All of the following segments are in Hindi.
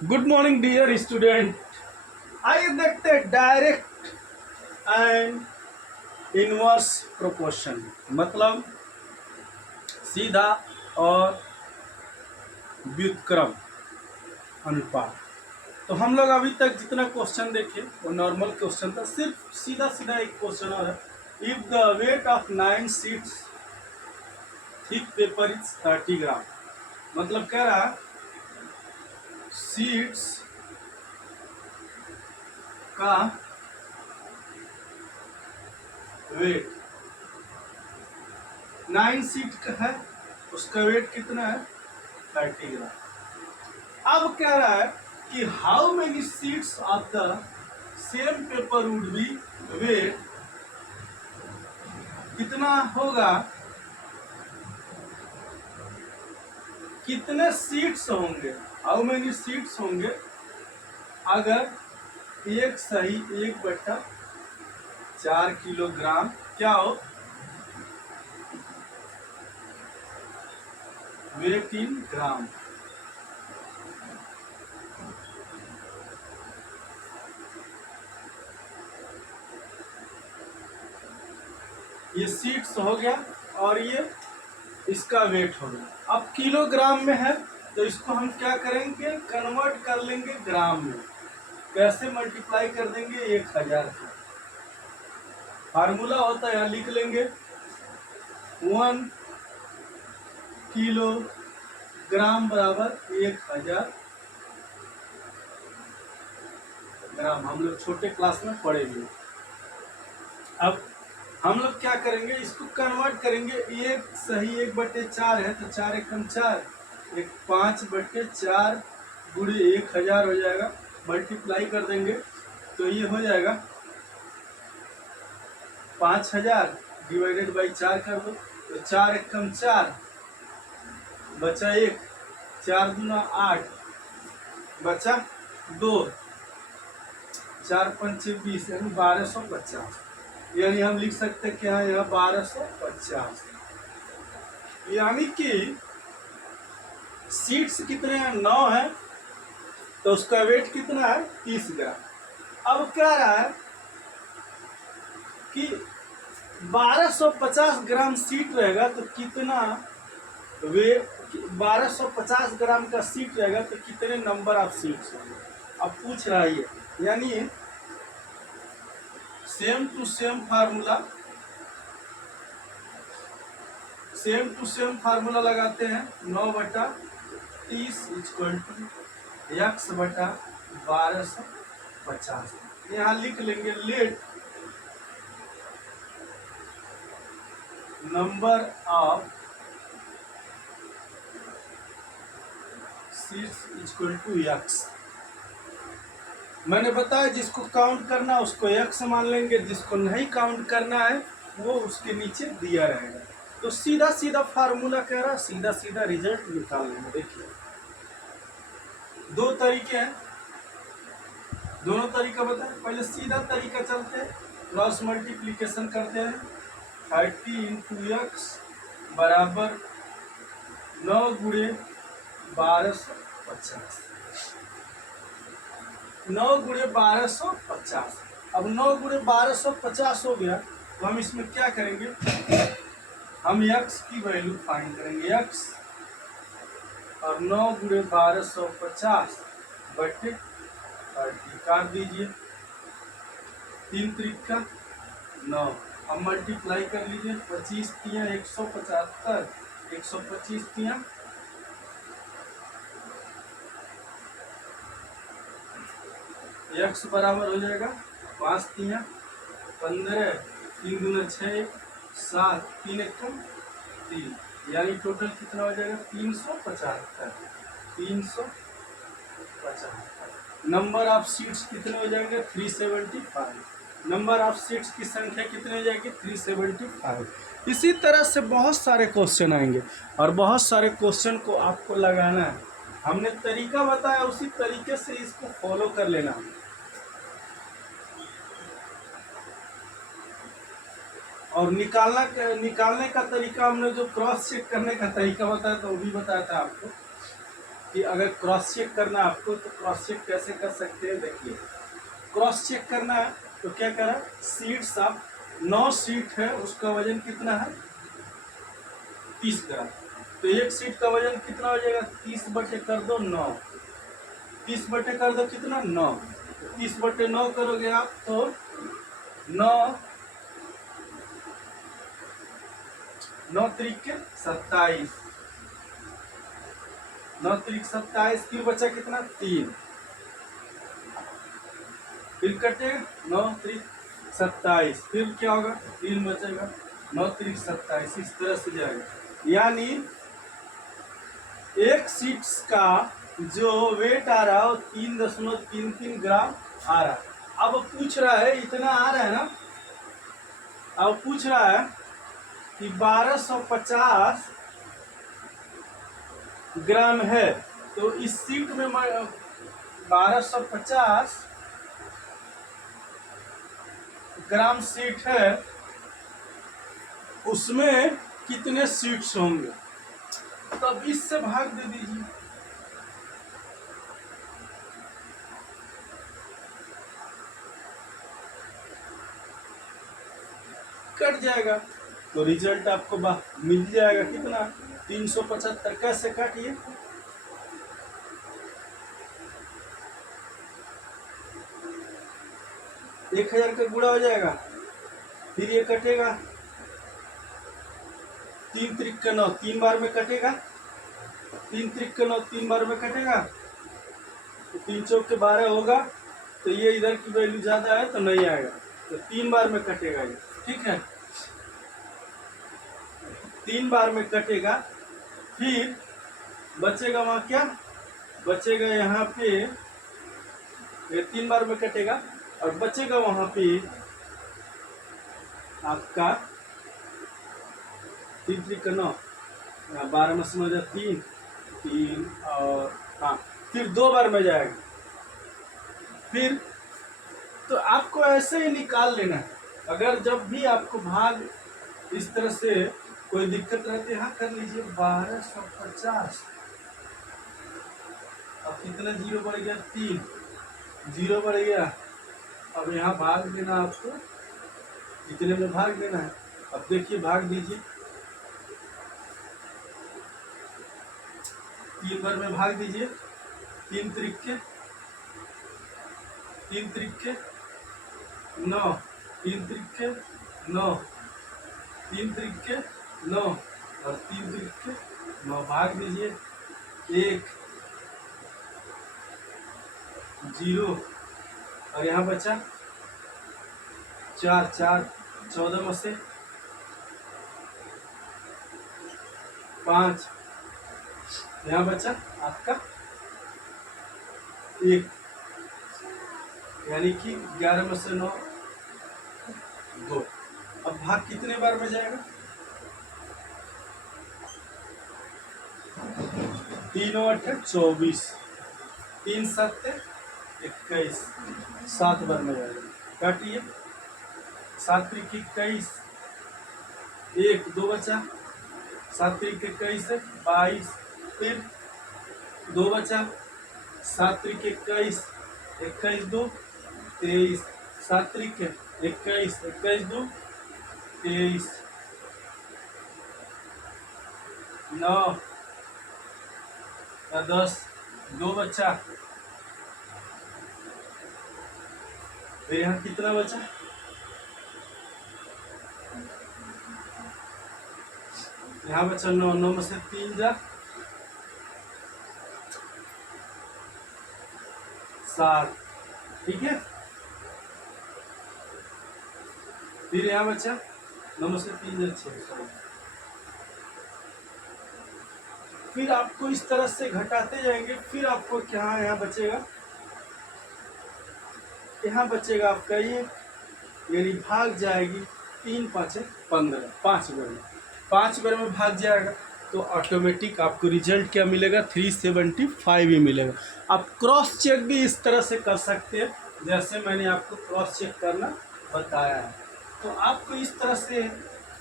Good morning dear student. आइए देखते हैं डायरेक्ट एंड इनवर्स प्रोपोर्शन, मतलब सीधा और व्युत्क्रम अनुपात। तो हम लोग अभी तक जितना क्वेश्चन देखे वो नॉर्मल क्वेश्चन था। सिर्फ सीधा सीधा एक क्वेश्चन और है। If the weight of 9 sheets thick paper is 30 ग्राम, मतलब कह रहा है शीट्स का वेट 9 sheet का है, उसका वेट कितना है 30 ग्राम। अब कह रहा है कि how many sheets of the same paper would be weight, कितना होगा, कितने सीट्स होंगे, हाउ मेनी सीट्स होंगे अगर एक सही 1/4 किलोग्राम क्या हो, वेट इन ग्राम। ये सीट्स हो गया और ये इसका वेट हो गया। अब किलोग्राम में है तो इसको हम क्या करेंगे, कन्वर्ट कर लेंगे ग्राम में। कैसे मल्टीप्लाई कर देंगे, 1000 का फार्मूला होता है, यहाँ लिख लेंगे 1 किलोग्राम बराबर 1000 ग्राम। हम लोग छोटे क्लास में पढ़ेंगे। अब हम लोग क्या करेंगे, इसको कन्वर्ट करेंगे। एक सही 1/4 है तो 4 × 4 एक 5/4 गुणे 1000 हो जाएगा। मल्टीप्लाई कर देंगे तो ये हो जाएगा 5000 डिवाइडेड बाई 4 कर दो तो 4 × 4 बचा 1, 4 दूना 8 बचा 2, 4 × 5 = 20 यानी 1250। यानी हम लिख सकते हैं कि हाँ यहाँ 1250, यानी कि सीट्स कितने हैं, 9 है तो उसका वेट कितना है 30 ग्राम। अब क्या रहा है कि 1250 ग्राम सीट रहेगा तो कितना वेट, 1250 ग्राम का सीट रहेगा तो कितने नंबर ऑफ सीट्स होंगे। अब पूछ रहा है ये, यानी सेम टू सेम फार्मूला लगाते हैं। 9/30 = x/1250। यहाँ लिख लेंगे let number of seats = x। मैंने बताया जिसको काउंट करना उसको x मान लेंगे, जिसको नहीं काउंट करना है वो उसके नीचे दिया रहेगा। तो सीधा सीधा फार्मूला कह रहा है, सीधा सीधा रिजल्ट निकाल लेंगे। देखिए दो तरीके हैं, दोनों तरीका बताए। पहले सीधा तरीका चलते हैं, क्रॉस मल्टीप्लीकेशन करते हैं। 30 × x बराबर 9 × 1250, 9 × 1250। अब 9 × 1250 हो गया तो हम इसमें क्या करेंगे, हम x की वैल्यू फाइंड करेंगे। x और 9 × 1250 बटे 30 काट दीजिए, 3 × 3 = 9। अब मल्टीप्लाई कर लीजिए, 25 × 3 = 175, 125 × 3 x बराबर हो जाएगा 5 × 3 = 15, 3 दूना 6, 7, 3 × 1 = 3, यानी टोटल कितना हो जाएगा 375। 375 नंबर ऑफ सीट्स कितने हो जाएंगे 375। नंबर ऑफ सीट्स की संख्या कितनी हो जाएगी 375। इसी तरह से बहुत सारे क्वेश्चन आएंगे और बहुत सारे क्वेश्चन को आपको लगाना है। हमने तरीका बताया, उसी तरीके से इसको फॉलो कर लेना। और निकालने का तरीका हमने जो क्रॉस चेक करने का तरीका बताया था वो भी बताया था आपको। कि अगर क्रॉस चेक करना है आपको तो क्रॉस चेक कैसे कर सकते हैं। देखिए क्रॉस चेक करना है तो क्या करा, सीट्स आप 9 सीट है, उसका वजन कितना है 30 ग्राम। तो एक सीट का वजन कितना हो जाएगा, 30 बटे कर दो 9, 30 बटे कर दो कितना 9, 30 बटे 9 करोगे आप तो 9 9 त्रिक 27, 9 त्रिक 27, फिर बचा कितना 3, फिर कटेगा 9 त्रिक 27, फिर क्या होगा 3 बचेगा, 9 त्रिक 27, इस तरह से जाएगा। यानी एक सीट्स का जो वेट आ रहा है वो 3.33 ग्राम आ रहा है। अब पूछ रहा है इतना आ रहा है ना, अब पूछ रहा है कि 1250 ग्राम है, तो इस सीट में 1250 ग्राम सीट है, उसमें कितने सीट्स होंगे, तब इससे भाग दे दीजिए। कट जाएगा तो रिजल्ट आपको मिल जाएगा कितना 375। कैसे काटिए, एक 1000 का गुणा हो जाएगा, फिर ये कटेगा 3 त्रिक का 9, 3 बार में कटेगा, 3 त्रिक का 9 3 बार में कटेगा, तो 3 चौक के 12 होगा, तो ये इधर की वैल्यू ज्यादा है तो नहीं आएगा, तो 3 बार में कटेगा ये, ठीक है 3 बार में कटेगा। फिर बचेगा वहां क्या बचेगा, यहाँ पे ये 3 बार में कटेगा और बचेगा वहां पे आपका 3 त्रिक का 9, 12 में समझ 3 3 और हाँ, फिर 2 बार में जाएगा। फिर तो आपको ऐसे ही निकाल लेना है। अगर जब भी आपको भाग इस तरह से कोई दिक्कत रहती है, हाँ कर लीजिए 1250, अब कितना जीरो बढ़ गया 3, जीरो बढ़ गया, अब यहाँ भाग देना आपको, कितने में भाग देना है, अब देखिए भाग दीजिए, 3 बार में भाग दीजिए, 3 त्रिक के 9, 3 त्रिक के 9, 3 त्रिक के 9 और 3 त्रिक के 9, भाग दीजिए, 1 0 और यहाँ बचा 4, 4 14 में से 5, यहाँ बचा आपका 1, यानी कि 11 में से 9 2। अब भाग कितने बार में जाएगा, 3 और 8 24, 3 7 21, 7 बार में जाएगा। काटिए, 7 त्रिक 21, 1 2 बचा, 7 त्रिक 21 है 22, फिर 2 बचा, 7 त्रिक 21, 21 2 23, 7 त्रिक 21, 21 2 23, 9 या 10, 2 बचा, फिर यहाँ कितना बचा, यहाँ बचा 9, 9 में से 3 जा 7, ठीक है, फिर यहाँ बचा 9 में से 3 जा 6। फिर आपको इस तरह से घटाते जाएंगे, फिर आपको क्या यहाँ बचेगा, यहाँ बचेगा आपका ये, यानी भाग जाएगी 3 5 15, 5 बार में, 5 बार में भाग जाएगा, तो ऑटोमेटिक आपको रिजल्ट क्या मिलेगा 375 ही मिलेगा। आप क्रॉस चेक भी इस तरह से कर सकते हैं जैसे मैंने आपको क्रॉस चेक करना बताया है, तो आपको इस तरह से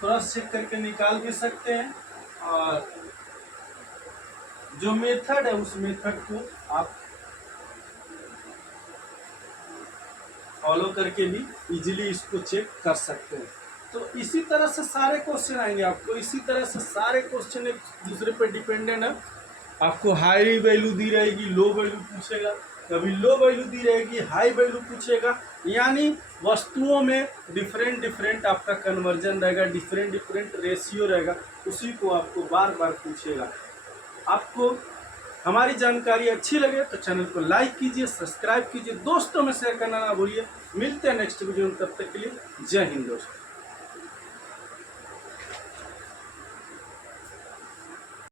क्रॉस चेक करके निकाल भी सकते हैं। और जो मेथड है उस मेथड को आप फॉलो करके भी इजीली इसको चेक कर सकते हैं। तो इसी तरह से सारे क्वेश्चन आएंगे आपको, इसी तरह से सारे क्वेश्चन एक दूसरे पर डिपेंडेंट है। आपको हाई वैल्यू दी रहेगी, लो वैल्यू पूछेगा, कभी लो वैल्यू दी रहेगी, हाई वैल्यू पूछेगा, यानी वस्तुओं में डिफरेंट डिफरेंट आपका कन्वर्जन रहेगा, डिफरेंट डिफरेंट रेशियो रहेगा, उसी को आपको बार बार पूछेगा। आपको हमारी जानकारी अच्छी लगे तो चैनल को लाइक कीजिए, सब्सक्राइब कीजिए, दोस्तों में शेयर करना ना भूलिए। मिलते हैं नेक्स्ट वीडियो में, तब तक के लिए जय हिंद दोस्तों।